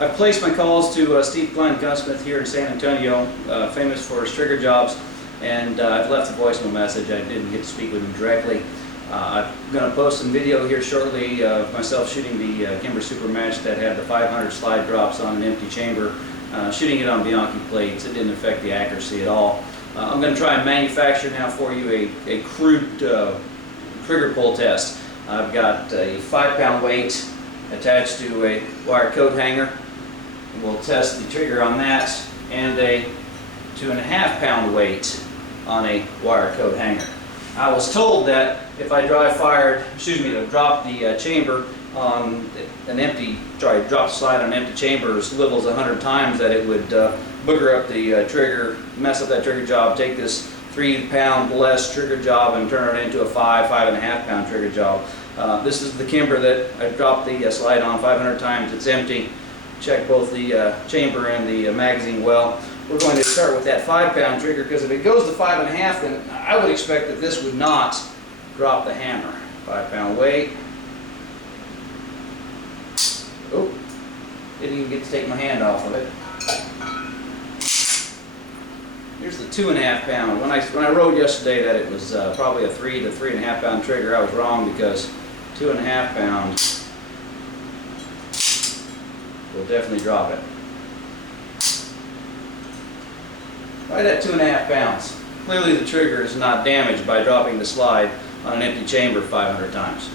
I've placed my calls to Steve Glenn Gunsmith here in San Antonio, famous for his trigger jobs, and I've left a voicemail message. I didn't get to speak with him directly. I'm going to post some video here shortly of myself shooting the Kimber Super Match that had the 500 slide drops on an empty chamber, shooting it on Bianchi plates. It didn't affect the accuracy at all. I'm going to try and manufacture now for you a crude trigger pull test. I've got a 5-pound weight attached to a wire coat hanger. We'll test the trigger on that, and a 2.5-pound weight on a wire coat hanger. I was told that if I drop the chamber on an empty, drop the slide on an empty chamber as little as 100 times, that it would booger up the trigger, mess up that trigger job, take this 3-pound less trigger job and turn it into a 5.5-pound trigger job. This is the Kimber that I dropped the slide on 500 times. It's empty. Check both the chamber and the magazine well. We're going to start with that 5-pound trigger, because if it goes to 5.5, then I would expect that this would not drop the hammer. 5-pound weight. Oh, didn't even get to take my hand off of it. Here's the 2.5-pound. When I wrote yesterday that it was probably a 3 to 3.5-pound trigger, I was wrong, because 2.5 pounds will definitely drop it. Right at 2.5 pounds. Clearly the trigger is not damaged by dropping the slide on an empty chamber 500 times.